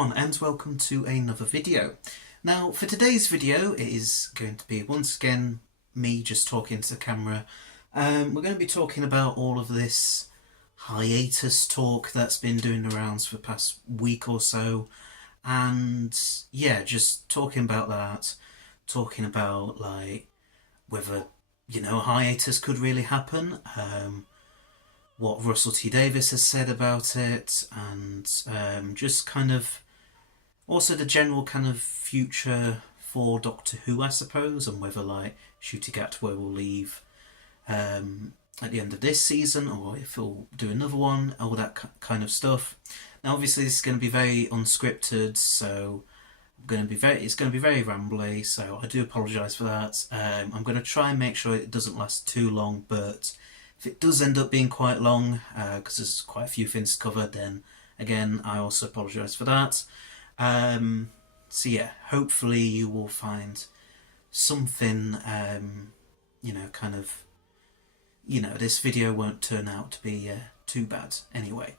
everyone and welcome to another video. Now for today's video it is going to be once again me just talking to the camera. We're going to be talking about all of this hiatus talk that's been doing the rounds for the past week or so, and yeah, just talking about that, talking about like whether a hiatus could really happen, what Russell T Davies has said about it, and just kind of also the general kind of future for Doctor Who, I suppose, and whether like Ncuti Gatwa will leave at the end of this season or if he'll do another one, all that kind of stuff. Now obviously this is going to be very unscripted, so it's going to be very rambly, so I do apologise for that. I'm going to try and make sure it doesn't last too long, but if it does end up being quite long, because there's quite a few things covered, then again I also apologise for that. So yeah, hopefully you will find something, this video won't turn out to be too bad anyway.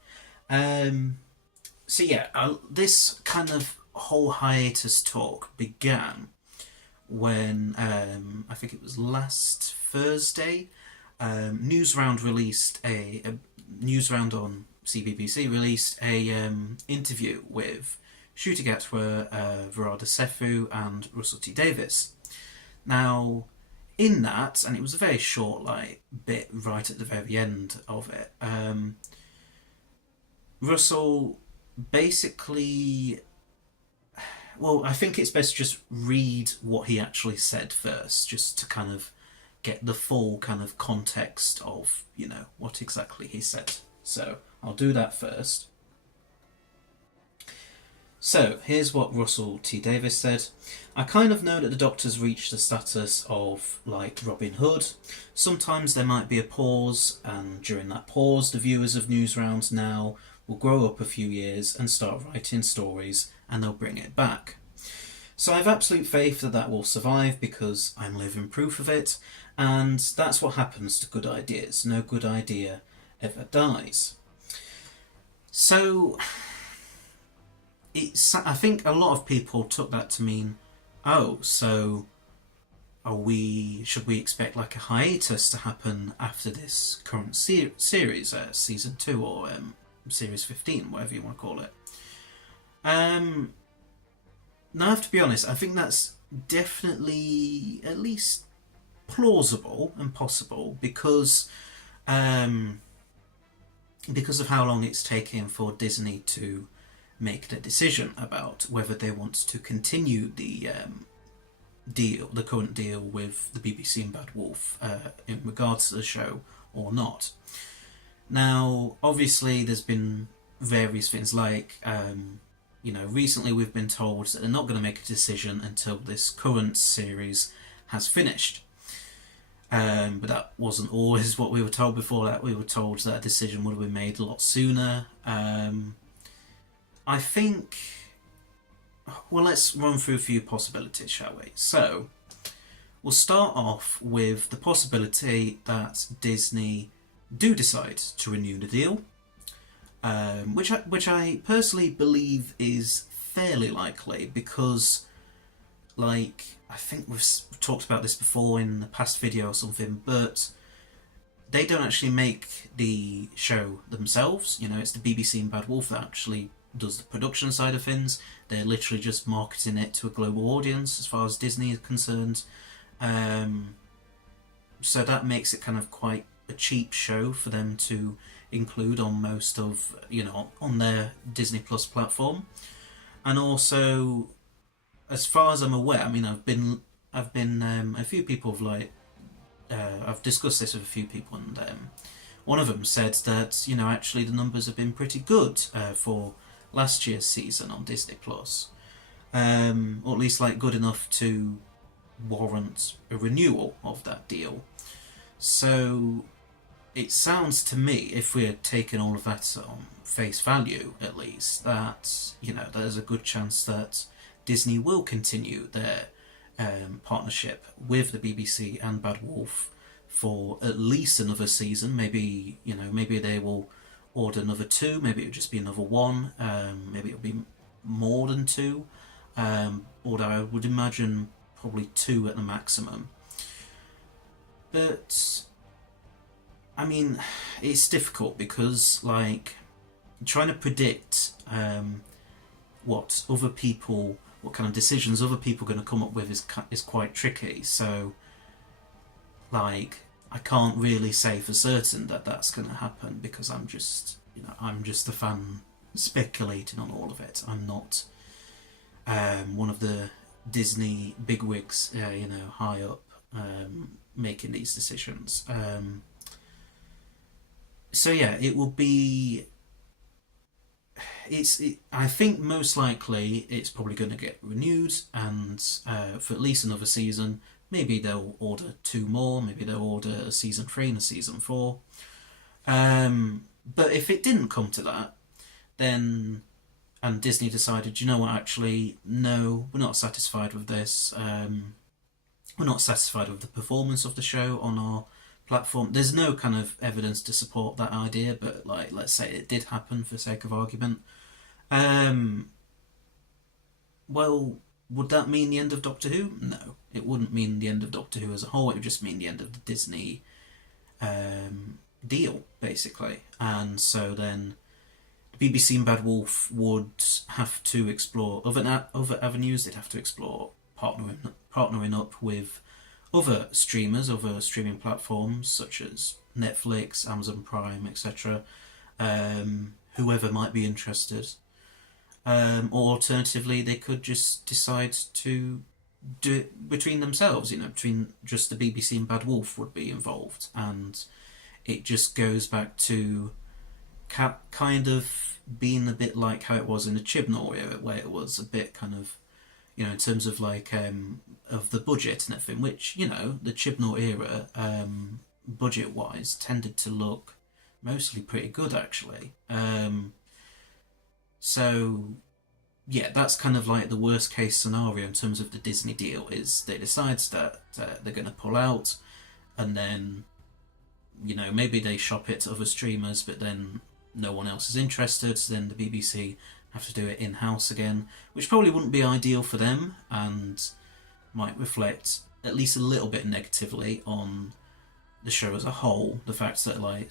So yeah, this kind of whole hiatus talk began when I think it was last Thursday. Newsround released a Newsround on CBBC released a interview with Ncuti Gatwa, Verada Sefu and Russell T Davies. Now in that, and it was a very short bit right at the very end of it, Russell basically, well, I think it's best to just read what he actually said first, just to kind of get the full kind of context of, what exactly he said. So I'll do that first. So here's what Russell T Davies said. I kind of know that the Doctor's reached the status of like Robin Hood. Sometimes there might be a pause, and during that pause the viewers of Newsround now will grow up a few years and start writing stories, and they'll bring it back. So I have absolute faith that that will survive because I'm living proof of it, and that's what happens to good ideas. No good idea ever dies. So I think a lot of people took that to mean, oh, so should we expect like a hiatus to happen after this current series, season 2 or series 15, whatever you want to call it. Now I have to be honest, I think that's definitely at least plausible and possible because of how long it's taken for Disney to make the decision about whether they want to continue the current deal with the BBC and Bad Wolf in regards to the show or not. Now obviously there's been various things like recently we've been told that they're not going to make a decision until this current series has finished. But that wasn't always what we were told before that. We were told that a decision would have been made a lot sooner. I think, well, let's run through a few possibilities, shall we? So we'll start off with the possibility that Disney do decide to renew the deal, which I personally believe is fairly likely because, I think we've talked about this before in the past video or something, but they don't actually make the show themselves. It's the BBC and Bad Wolf that actually does the production side of things. They're literally just marketing it to a global audience as far as Disney is concerned. So that makes it kind of quite a cheap show for them to include on most of, on their Disney Plus platform. And also, as far as I'm aware, I mean, I've been a few people have I've discussed this with a few people, and one of them said that actually the numbers have been pretty good for last year's season on Disney Plus, or at least good enough to warrant a renewal of that deal. So it sounds to me, if we're taking all of that on face value at least, that there's a good chance that Disney will continue their partnership with the BBC and Bad Wolf for at least another season. Maybe they will order another 2, maybe it'll just be another 1, maybe it'll be more than two, although I would imagine probably two at the maximum. But I mean, it's difficult because like trying to predict what other people, what kind of decisions other people are going to come up with is quite tricky. So like I can't really say for certain that that's going to happen because I'm just a fan speculating on all of it. I'm not one of the Disney bigwigs, high up, making these decisions. So yeah, it will be. I think most likely it's probably going to get renewed, and for at least another season. Maybe they'll order two more. Maybe they'll order a season 3 and a season 4. But if it didn't come to that, then and Disney decided, you know what, actually, no, we're not satisfied with this. We're not satisfied with the performance of the show on our platform. There's no kind of evidence to support that idea, but like, let's say it did happen for sake of argument. Well, would that mean the end of Doctor Who? No, it wouldn't mean the end of Doctor Who as a whole. It would just mean the end of the Disney deal, basically. And so then the BBC and Bad Wolf would have to explore other avenues. They'd have to explore partnering up with other streamers, other streaming platforms such as Netflix, Amazon Prime, etc. Whoever might be interested. Or alternatively, they could just decide to do it between themselves, between just the BBC and Bad Wolf would be involved. And it just goes back to kind of being a bit like how it was in the Chibnall era, where it was a bit kind of, in terms of like, of the budget and everything, which, the Chibnall era, budget-wise, tended to look mostly pretty good, actually. So, yeah, that's kind of like the worst case scenario in terms of the Disney deal, is they decide that they're going to pull out, and then, maybe they shop it to other streamers, but then no one else is interested, so then the BBC have to do it in-house again, which probably wouldn't be ideal for them, and might reflect at least a little bit negatively on the show as a whole. The fact that like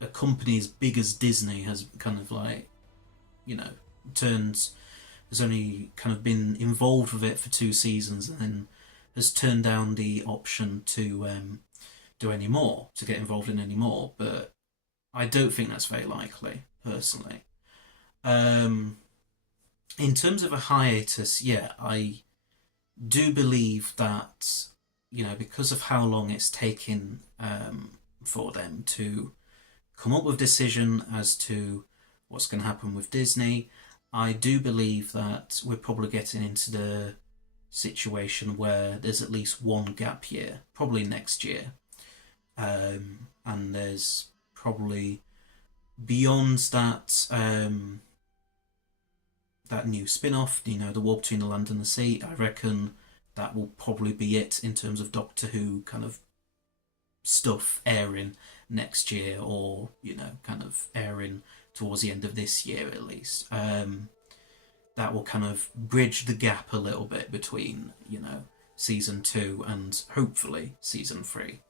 a company as big as Disney has kind of like, has only kind of been involved with it for 2 seasons and then has turned down the option to do any more, to get involved in any more. But I don't think that's very likely, personally. In terms of a hiatus, yeah, I do believe that, because of how long it's taken for them to come up with a decision as to what's going to happen with Disney, I do believe that we're probably getting into the situation where there's at least one gap year, probably next year. And there's probably beyond that, that new spin-off, the War Between the Land and the Sea, I reckon that will probably be it in terms of Doctor Who kind of stuff airing next year, or, kind of airing towards the end of this year at least. That will kind of bridge the gap a little bit between, season 2 and hopefully season 3.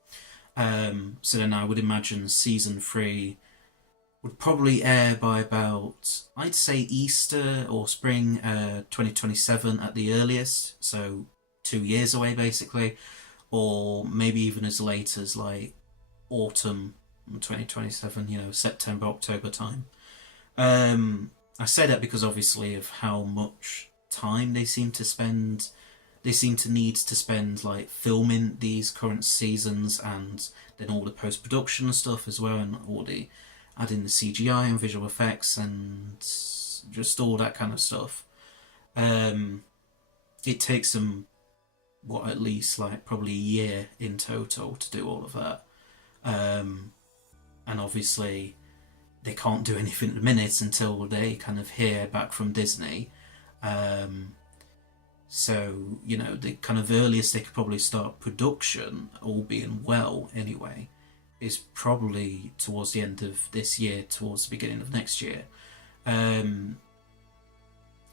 So then I would imagine season 3 would probably air by about, I'd say, Easter or spring 2027 at the earliest, so 2 years away basically, or maybe even as late as like autumn 2027, September, October time. I say that because obviously of how much time they seem to need to spend like filming these current seasons, and then all the post-production and stuff as well, and all the adding the CGI and visual effects and just all that kind of stuff. It takes them, at least like probably a year in total to do all of that. And obviously they can't do anything at the minute until they kind of hear back from Disney. So, the kind of earliest they could probably start production, all being well anyway, is probably towards the end of this year, towards the beginning of next year.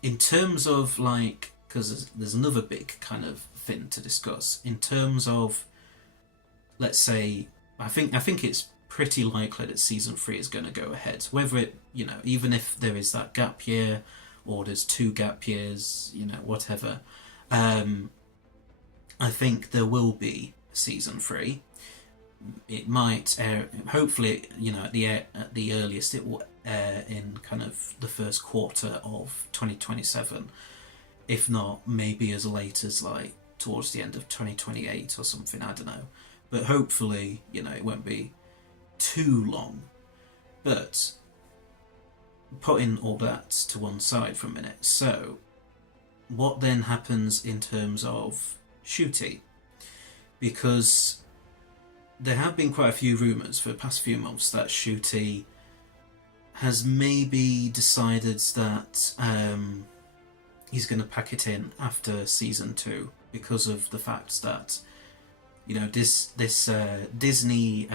in terms of like, because there's another big kind of thing to discuss in terms of, let's say, I think it's pretty likely that season 3 is going to go ahead. Whether it, even if there is that gap year or there's 2 gap years, whatever, I think there will be season 3. It might air, hopefully, at the earliest, it will air in kind of the first quarter of 2027. If not, maybe as late as like towards the end of 2028 or something. I don't know, but hopefully, it won't be too long. But putting all that to one side for a minute, so what then happens in terms of Shooty? Because there have been quite a few rumours for the past few months that Shooty has maybe decided that he's going to pack it in after season 2 because of the fact that this Disney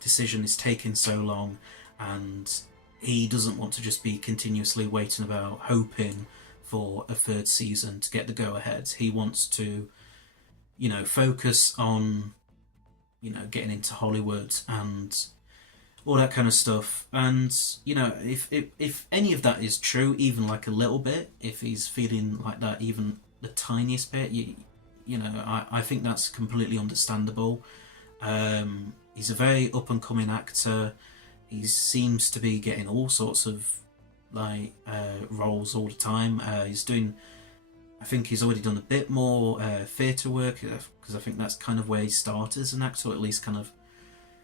decision is taking so long, and he doesn't want to just be continuously waiting about hoping for a 3rd season to get the go ahead. He wants to focus on getting into Hollywood and all that kind of stuff. And if any of that is true, even like a little bit, if he's feeling like that even the tiniest bit, I think that's completely understandable. He's a very up and coming actor. He seems to be getting all sorts of like roles all the time. He's doing, I think he's already done a bit more theatre work, because I think that's kind of where he started as an actor, or at least kind of,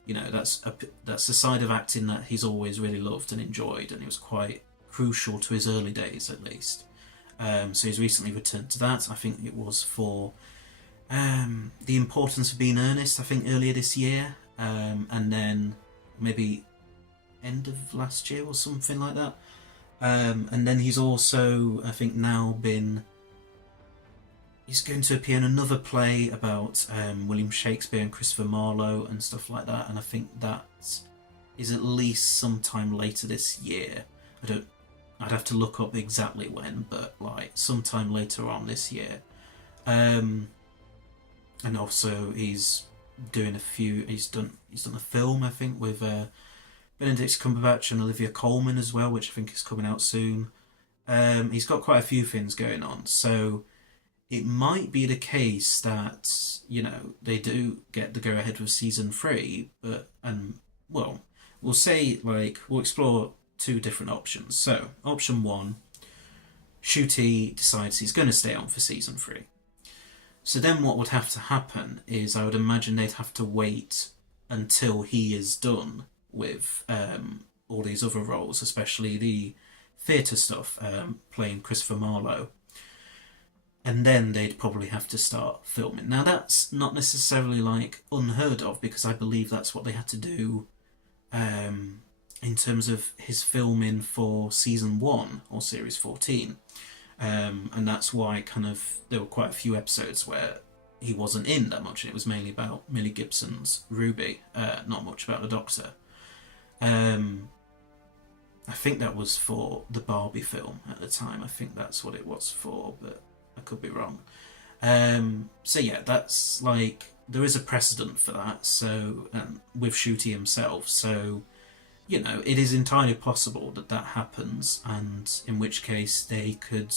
that's a side of acting that he's always really loved and enjoyed, and it was quite crucial to his early days at least. So he's recently returned to that. I think it was for The Importance of Being Earnest, I think earlier this year, and then maybe end of last year or something like that. And then he's also, I think now he's going to appear in another play about William Shakespeare and Christopher Marlowe and stuff like that, and I think that is at least sometime later this year. I'd have to look up exactly when, but like sometime later on this year. And also he's doing he's done a film, I think, with Benedict Cumberbatch and Olivia Colman as well, which I think is coming out soon. He's got quite a few things going on, so it might be the case that they do get the go ahead with season 3, but we'll say, like, we'll explore 2 different options. So option 1, Shooty decides he's going to stay on for season 3. So then what would have to happen is, I would imagine they'd have to wait until he is done with all these other roles, especially the theatre stuff, playing Christopher Marlowe. And then they'd probably have to start filming. Now that's not necessarily like unheard of, because I believe that's what they had to do in terms of his filming for season 1 or series 14. And that's why kind of there were quite a few episodes where he wasn't in that much, and it was mainly about Millie Gibson's Ruby, not much about the Doctor. I think that was for the Barbie film at the time. I think that's what it was for, but I could be wrong. So yeah, that's like, there is a precedent for that. So with Shooty himself, so it is entirely possible that that happens, and in which case they could,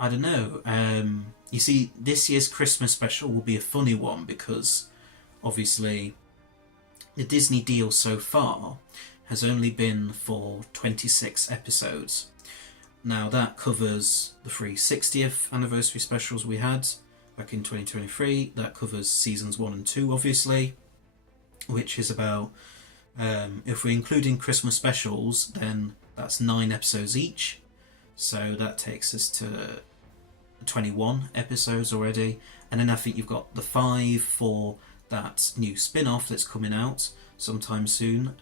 I don't know. You see, this year's Christmas special will be a funny one, because obviously the Disney deal so far has only been for 26 episodes. Now that covers the 3 60th anniversary specials we had back in 2023. That covers seasons 1 and 2, obviously, which is about, if we're including Christmas specials, then that's 9 episodes each. So that takes us to 21 episodes already. And then I think you've got the 5 for that new spin-off that's coming out sometime soon.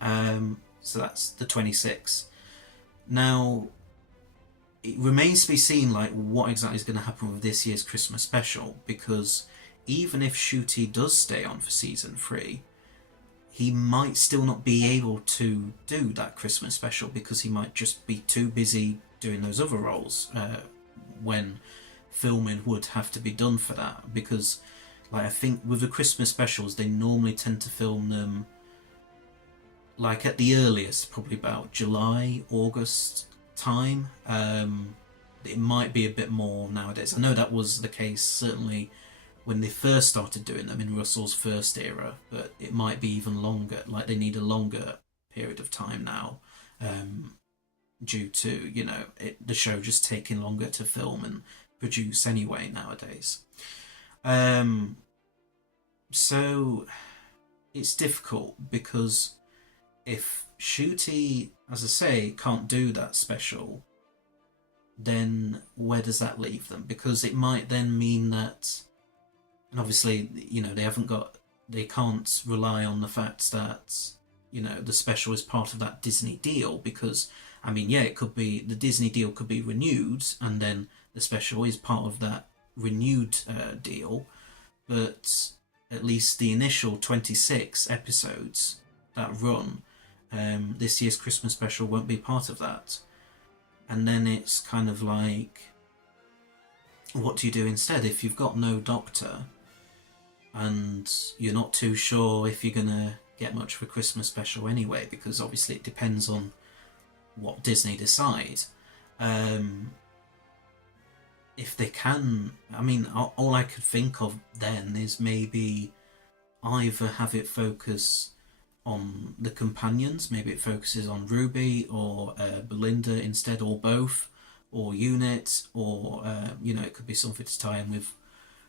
So that's the 26. Now, it remains to be seen like what exactly is going to happen with this year's Christmas special, because even if Shooty does stay on for season 3, he might still not be able to do that Christmas special, because he might just be too busy doing those other roles when filming would have to be done for that, because like I think with the Christmas specials they normally tend to film them like at the earliest probably about July, August time. It might be a bit more nowadays. I know that was the case certainly when they first started doing them in Russell's first era, but it might be even longer. Like they need a longer period of time now, due to the show just taking longer to film and produce anyway nowadays. So it's difficult because if Shooty, as I say, can't do that special, then where does that leave them? Because it might then mean that, and obviously, they can't rely on the fact that, the special is part of that Disney deal, because, I mean, yeah, it could be, the Disney deal could be renewed, and then the special is part of that renewed deal, but at least the initial 26 episodes that run, this year's Christmas special won't be part of that. And then it's kind of like, what do you do instead if you've got no Doctor and you're not too sure if you're gonna get much of a Christmas special anyway, because obviously it depends on what Disney decide. If they can, I mean, all I could think of then is maybe either have it focus on the companions, maybe it focuses on Ruby or Belinda instead, or both, or Unit, or it could be something to tie in with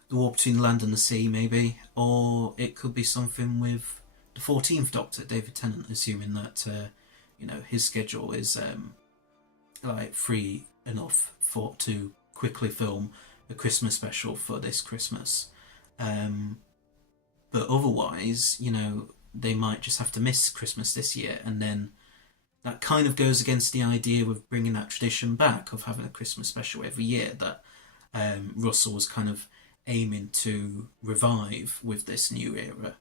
the war between the land and the sea, maybe, or it could be something with the 14th Doctor, David Tennant, assuming that his schedule is like free enough to quickly film a Christmas special for this Christmas. But otherwise, they might just have to miss Christmas this year, and then that kind of goes against the idea of bringing that tradition back of having a Christmas special every year that Russell was kind of aiming to revive with this new era,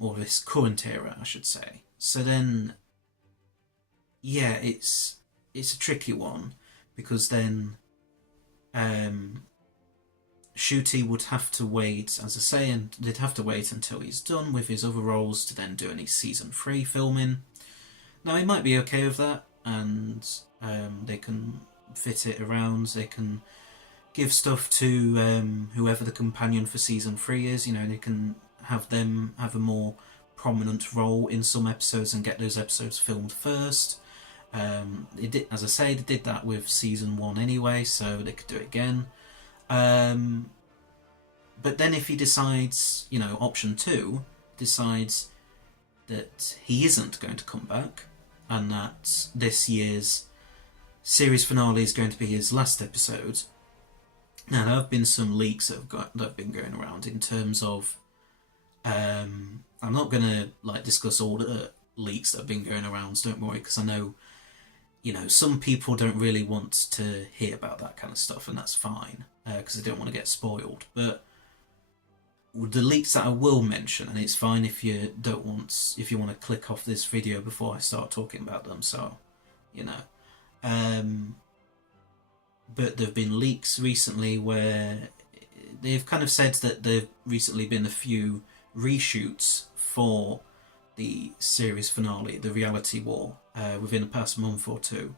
or this current era, I should say. So then, yeah, it's a tricky one, because then Shooty would have to wait, as I say, and they'd have to wait until he's done with his other roles to then do any season 3 filming. Now, he might be okay with that, and they can fit it around. They can give stuff to whoever the companion for season 3 is. They can have them have a more prominent role in some episodes and get those episodes filmed first. As I say, they did that with season 1 anyway, so they could do it again. But then if he decides, option 2, decides that he isn't going to come back, and that this year's series finale is going to be his last episode. Now, there have been some leaks that have been going around in terms of, I'm not going to discuss all the leaks that have been going around, so don't worry, because I know, some people don't really want to hear about that kind of stuff, and that's fine, because they don't want to get spoiled. But the leaks that I will mention, and it's fine if you want to click off this video before I start talking about them, so, but there have been leaks recently where they've kind of said that there have recently been a few reshoots for the series finale, the reality war, within the past month or two.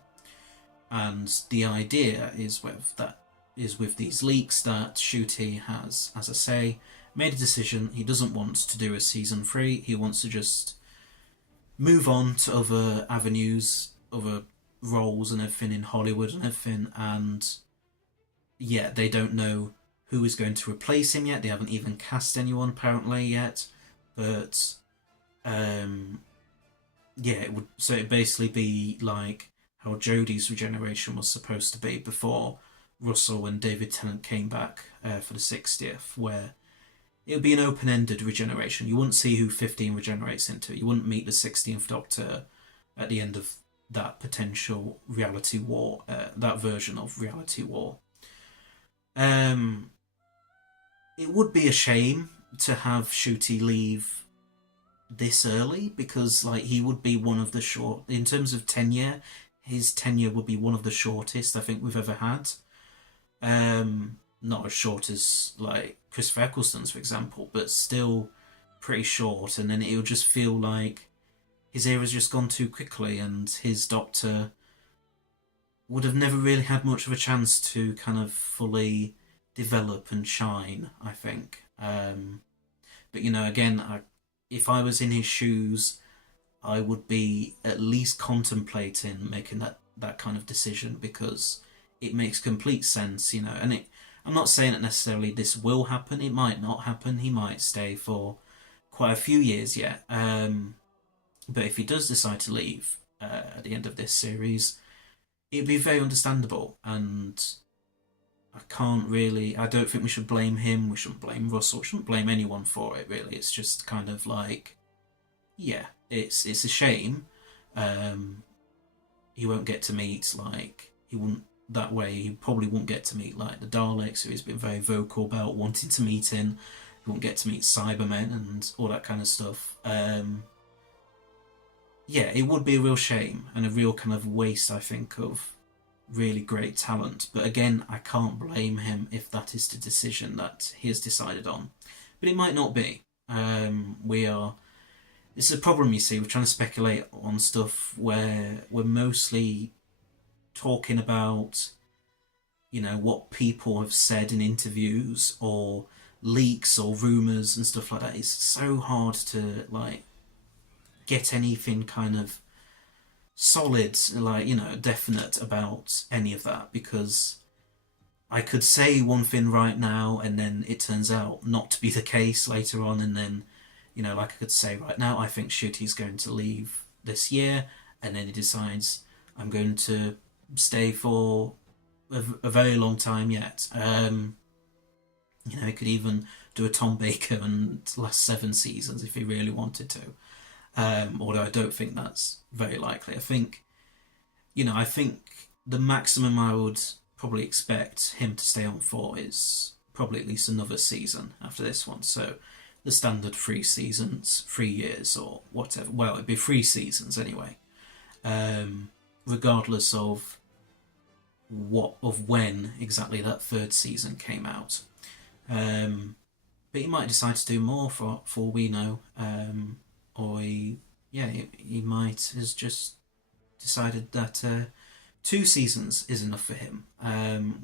And the idea is with these leaks that Shooty has, as I say, made a decision. He doesn't want to do a season 3. He wants to just move on to other avenues, other roles and everything in Hollywood and everything. And yeah, they don't know who is going to replace him yet. They haven't even cast anyone apparently yet. But it'd basically be like how Jodie's regeneration was supposed to be before Russell and David Tennant came back for the 60th, where it would be an open-ended regeneration. You wouldn't see who 15 regenerates into. You wouldn't meet the 16th Doctor at the end of that potential reality war, that version of reality war. It would be a shame to have Shooty leave this early, because he would be one of the short, in terms of tenure, his tenure would be one of the shortest I think we've ever had. Not as short as like Christopher Eccleston's, for example, but still pretty short. And then it would just feel like his era's just gone too quickly, and his Doctor would have never really had much of a chance to kind of fully develop and shine, I think. But again, if I was in his shoes, I would be at least contemplating making that kind of decision, because it makes complete sense, and I'm not saying that necessarily this will happen. It might not happen. He might stay for quite a few years yet. But if he does decide to leave at the end of this series, it'd be very understandable, and I don't think we should blame him, we shouldn't blame Russell, we shouldn't blame anyone for it, really. It's just kind of like, yeah, it's a shame. He won't get to meet, like, he wouldn't, that way, he probably won't get to meet, like, the Daleks, who he's been very vocal about wanting to meet in. He won't get to meet Cybermen and all that kind of stuff. Yeah, it would be a real shame and a real kind of waste, I think, of really great talent. But again, I can't blame him if that is the decision that he has decided on. But it might not be. It's a problem, you see, we're trying to speculate on stuff where we're mostly talking about, what people have said in interviews or leaks or rumours and stuff like that. It's so hard to, like, get anything kind of solid, like, definite about any of that, because I could say one thing right now and then it turns out not to be the case later on, and then, like I could say right now, I think Shooty's going to leave this year, and then he decides I'm going to stay for a very long time yet. He could even do a Tom Baker and last 7 seasons if he really wanted to. Although I don't think that's very likely. I think the maximum I would probably expect him to stay on for is probably at least another season after this one. So the standard 3 seasons, 3 years or whatever. Well, it'd be 3 seasons anyway. Regardless of when exactly that 3rd season came out. But he might decide to do more for all we know. Or he might has just decided that 2 seasons is enough for him.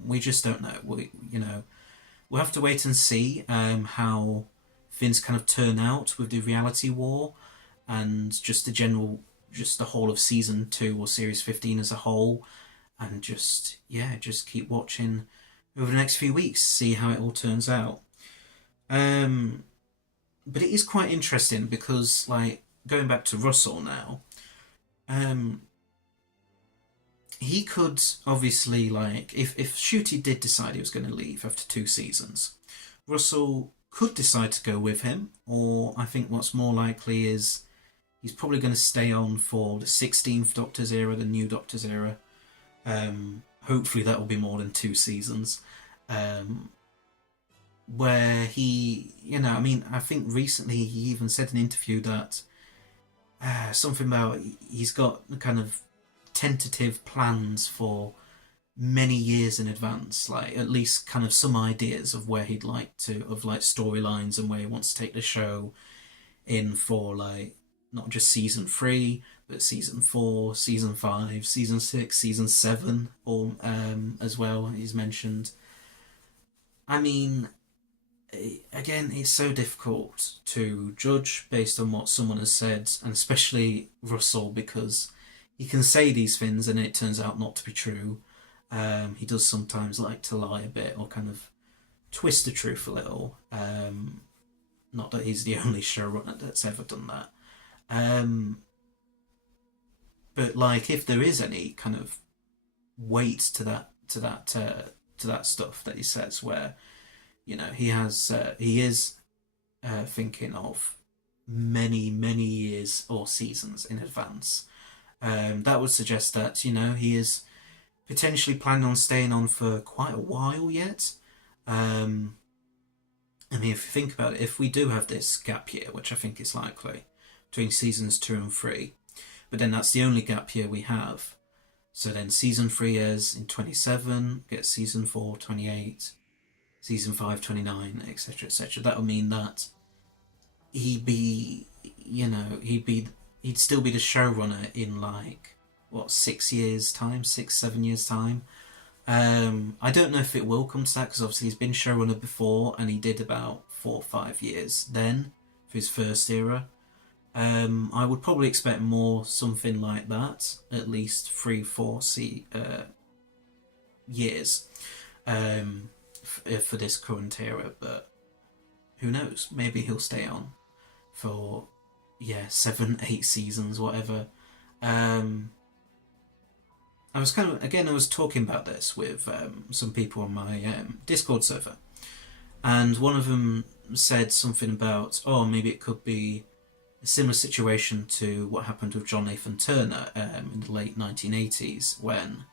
We just don't know. We'll have to wait and see how things kind of turn out with the reality war, and just the whole of season 2 or series 15 as a whole, and just keep watching over the next few weeks, see how it all turns out. But it is quite interesting because, like, going back to Russell now, he could obviously, like, if Shooty did decide he was going to leave after 2 seasons, Russell could decide to go with him, or I think what's more likely is he's probably going to stay on for the 16th Doctor's era, the new Doctor's era. Hopefully that will be more than 2 seasons. Where he, I think recently he even said in an interview that something about he's got kind of tentative plans for many years in advance, like at least kind of some ideas of where he'd like to, of like storylines and where he wants to take the show in for, like, not just season 3, but season 4, season 5, season 6, season 7, or as well, he's mentioned. I mean, again, it's so difficult to judge based on what someone has said, and especially Russell, because he can say these things and it turns out not to be true. He does sometimes like to lie a bit or kind of twist the truth a little. Not that he's the only showrunner that's ever done that. But, like, if there is any kind of weight to that stuff that he says, where he is thinking of many years or seasons in advance, that would suggest that he is potentially planning on staying on for quite a while yet. I mean, if you think about it, if we do have this gap year, which I think is likely, between seasons 2 and 3, but then that's the only gap year we have. So then season 3 airs in 27, get season 4 28, season 5 29, etc., etc. That would mean that he'd be, he'd still be the showrunner in like, what, 6 years' time, 6, 7 years' time. I don't know if it will come to that because obviously he's been showrunner before and he did about 4 or 5 years then for his first era. I would probably expect more something like that, at least 3, 4 years for this current era. But who knows? Maybe he'll stay on for 7, 8 seasons, whatever. I was I was talking about this with some people on my Discord server, and one of them said something about, oh, maybe it could be a similar situation to what happened with John Nathan Turner in the late 1980s, when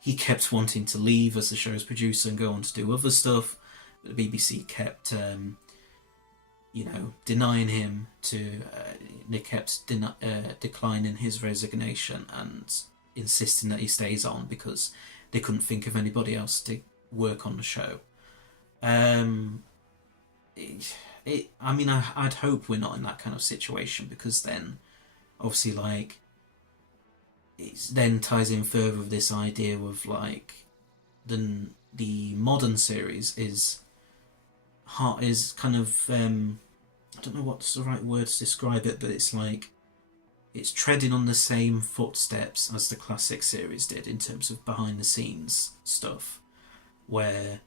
he kept wanting to leave as the show's producer and go on to do other stuff, but the BBC kept denying him they kept declining his resignation and insisting that he stays on because they couldn't think of anybody else to work on the show. I'd hope we're not in that kind of situation, because then obviously like it then ties in further with this idea of like the modern series is kind of I don't know what's the right word to describe it, but it's like it's treading on the same footsteps as the classic series did in terms of behind the scenes stuff, where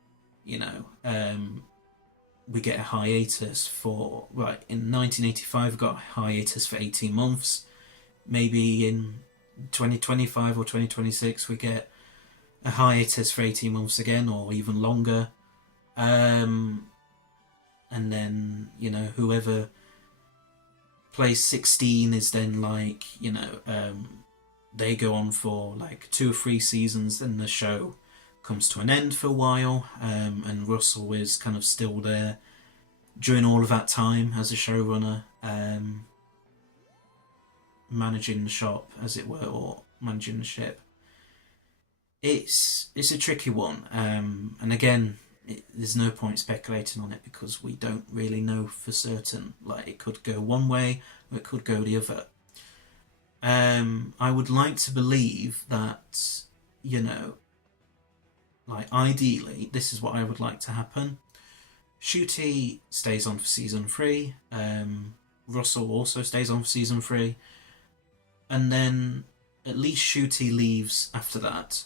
we get a hiatus for, right, in 1985 we got a hiatus for 18 months, maybe in 2025 or 2026 we get a hiatus for 18 months again, or even longer, and then whoever plays 16 is then like they go on for like 2 or 3 seasons, then the show comes to an end for a while, and Russell is kind of still there during all of that time as a showrunner, managing the shop, as it were, or managing the ship. It's a tricky one, and again, there's no point speculating on it because we don't really know for certain. Like, it could go one way or it could go the other. I would like to believe that, like, ideally, this is what I would like to happen. Ncuti stays on for season 3. Russell also stays on for season 3. And then at least Ncuti leaves after that.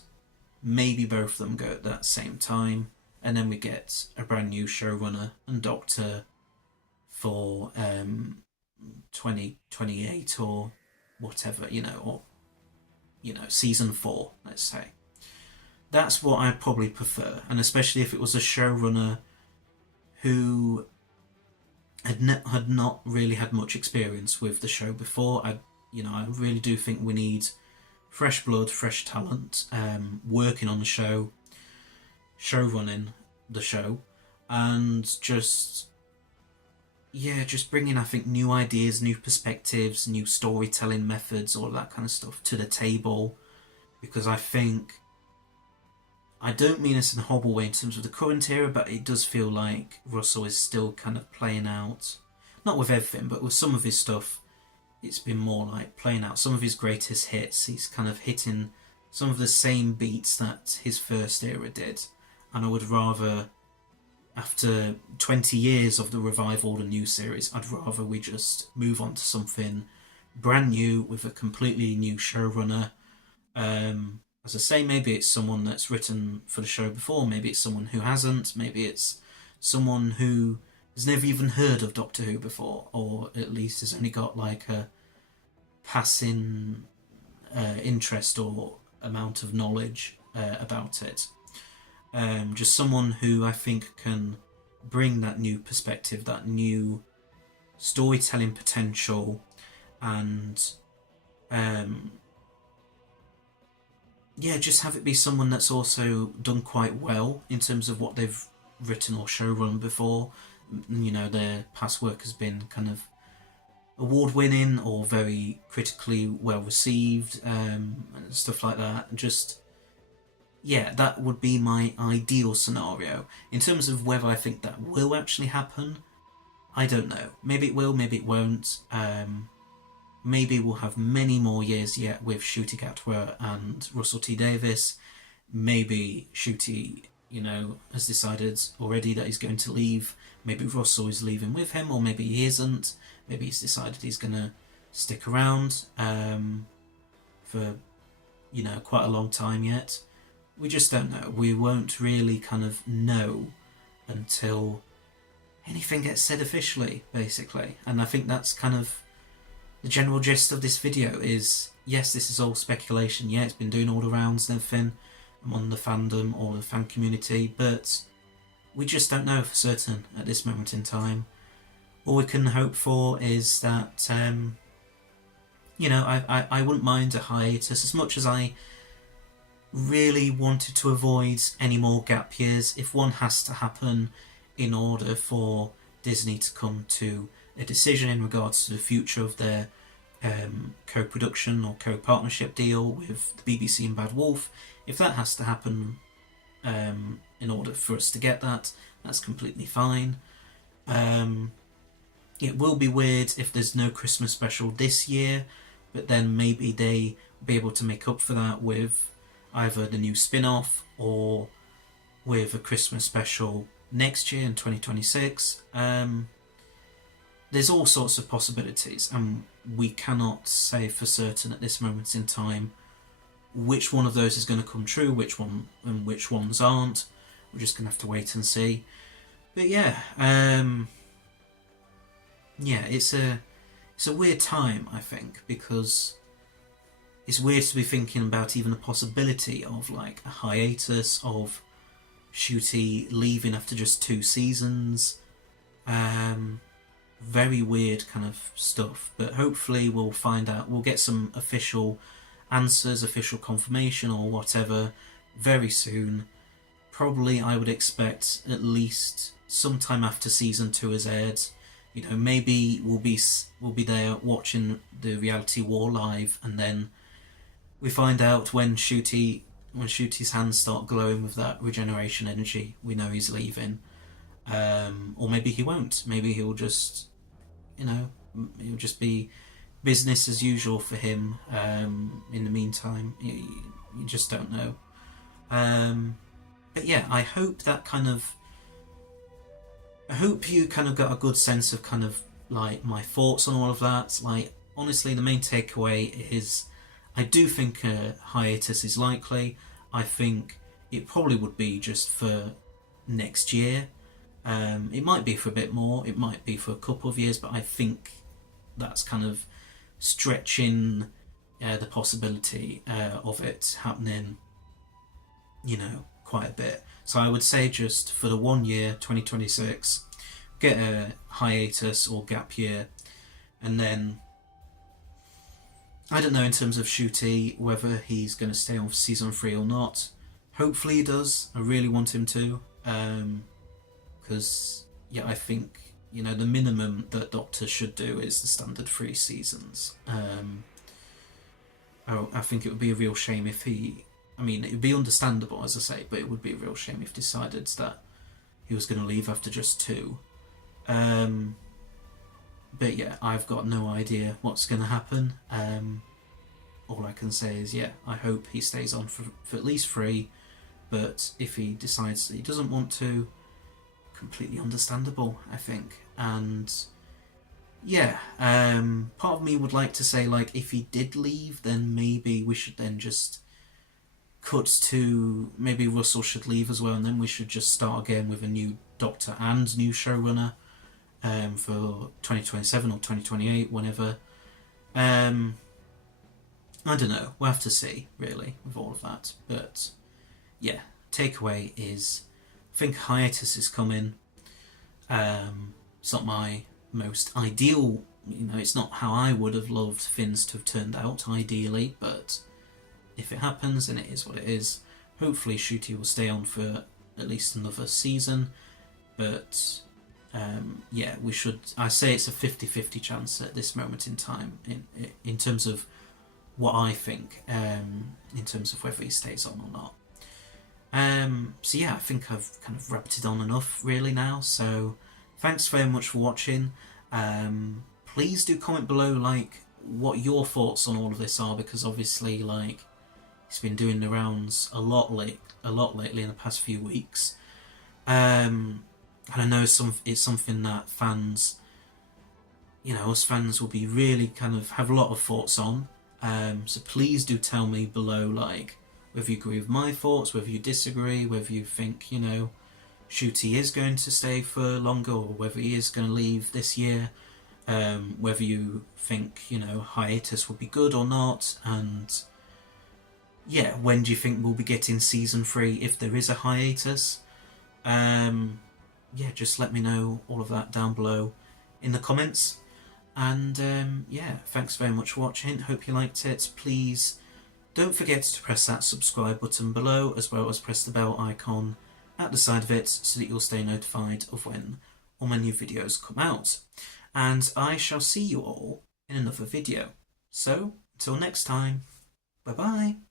Maybe both of them go at that same time. And then we get a brand new showrunner and Doctor for 2028 or whatever, or season 4, let's say. That's what I'd probably prefer, and especially if it was a showrunner who had not really had much experience with the show before. I really do think we need fresh blood, fresh talent, working on the show, showrunning the show, and just bringing, I think, new ideas, new perspectives, new storytelling methods, all that kind of stuff to the table. Because I don't mean this in a horrible way in terms of the current era, but it does feel like Russell is still kind of playing out, not with everything, but with some of his stuff, it's been more like playing out some of his greatest hits. He's kind of hitting some of the same beats that his first era did. And I would rather, after 20 years of the revival, the new series, I'd rather we just move on to something brand new with a completely new showrunner. As I say, maybe it's someone that's written for the show before, maybe it's someone who hasn't, maybe it's someone who has never even heard of Doctor Who before, or at least has only got like a passing interest or amount of knowledge about it. Just someone who I think can bring that new perspective, that new storytelling potential, and just have it be someone that's also done quite well in terms of what they've written or showrun before. Their past work has been kind of award-winning or very critically well received, and stuff like that. Just, yeah, that would be my ideal scenario. In terms of whether I think that will actually happen, I don't know. Maybe it will, maybe it won't. Maybe we'll have many more years yet with Ncuti Gatwa and Russell T Davies. Maybe Ncuti, has decided already that he's going to leave. Maybe Russell is leaving with him, or maybe he isn't. Maybe he's decided he's going to stick around for, quite a long time yet. We just don't know. We won't really kind of know until anything gets said officially, basically. And I think that's kind of the general gist of this video is, yes, this is all speculation. Yeah, it's been doing all the rounds and everything among the fandom or the fan community, but we just don't know for certain at this moment in time. All we can hope for is that, I wouldn't mind a hiatus as much as I really wanted to avoid any more gap years. If one has to happen in order for Disney to come to a decision in regards to the future of their co-production or co-partnership deal with the BBC and Bad Wolf, if that has to happen in order for us to get that, that's completely fine. It will be weird if there's no Christmas special this year, but then maybe they will be able to make up for that with either the new spin-off or with a Christmas special next year in 2026. There's all sorts of possibilities, and we cannot say for certain at this moment in time which one of those is going to come true, which one and which ones aren't. We're just going to have to wait and see. But yeah, it's a weird time, I think, because it's weird to be thinking about even the possibility of like a hiatus, of Ncuti leaving after just 2 seasons. Very weird kind of stuff, but hopefully we'll find out, we'll get some official answers, official confirmation or whatever very soon. Probably I would expect at least sometime after season 2 has aired. Maybe we'll be there watching the reality war live, and then we find out when Ncuti's hands start glowing with that regeneration energy, we know he's leaving. Or maybe he won't. Maybe he'll just, it'll just be business as usual for him. In the meantime, you just don't know. But yeah, I hope you kind of got a good sense of kind of like my thoughts on all of that. Like, honestly, the main takeaway is I do think a hiatus is likely. I think it probably would be just for next year. It might be for a bit more, it might be for a couple of years, but I think that's kind of stretching the possibility of it happening, quite a bit. So I would say just for the 1 year, 2026, get a hiatus or gap year, and then I don't know in terms of Ncuti whether he's going to stay on for season 3 or not. Hopefully he does. I really want him to, because I think the minimum that Doctor should do is the standard 3 seasons. I think it would be a real shame if he. I mean, it would be understandable, as I say, but it would be a real shame if he decided that he was going to leave after just 2. But yeah, I've got no idea what's going to happen. All I can say is, I hope he stays on for at least 3, but if he decides that he doesn't want to, completely understandable, I think. And part of me would like to say, like, if he did leave, then maybe we should then just cut to, maybe Russell should leave as well, and then we should just start again with a new Doctor and new showrunner for 2027 or 2028, whenever. I don't know, we'll have to see, really, with all of that. But takeaway is, I think hiatus is coming. It's not my most ideal, it's not how I would have loved things to have turned out, ideally, but if it happens, then it is what it is. Hopefully Ncuti will stay on for at least another season, but yeah, we should. I say it's a 50-50 chance at this moment in time, in terms of what I think, in terms of whether he stays on or not. So yeah, I think I've kind of rabbited on enough really now. So thanks very much for watching. Please do comment below like what your thoughts on all of this are, because obviously like it's been doing the rounds a lot lately in the past few weeks. And I know it's something that fans, us fans will be really kind of have a lot of thoughts on. So please do tell me below like whether you agree with my thoughts, whether you disagree, whether you think, Shooty is going to stay for longer or whether he is going to leave this year. Whether you think, Hiatus would be good or not, and yeah, when do you think we'll be getting season 3 if there is a hiatus? Yeah, just let me know all of that down below in the comments. And yeah, thanks very much for watching. Hope you liked it. Please don't forget to press that subscribe button below, as well as press the bell icon at the side of it so that you'll stay notified of when all my new videos come out. And I shall see you all in another video. So, until next time, bye bye.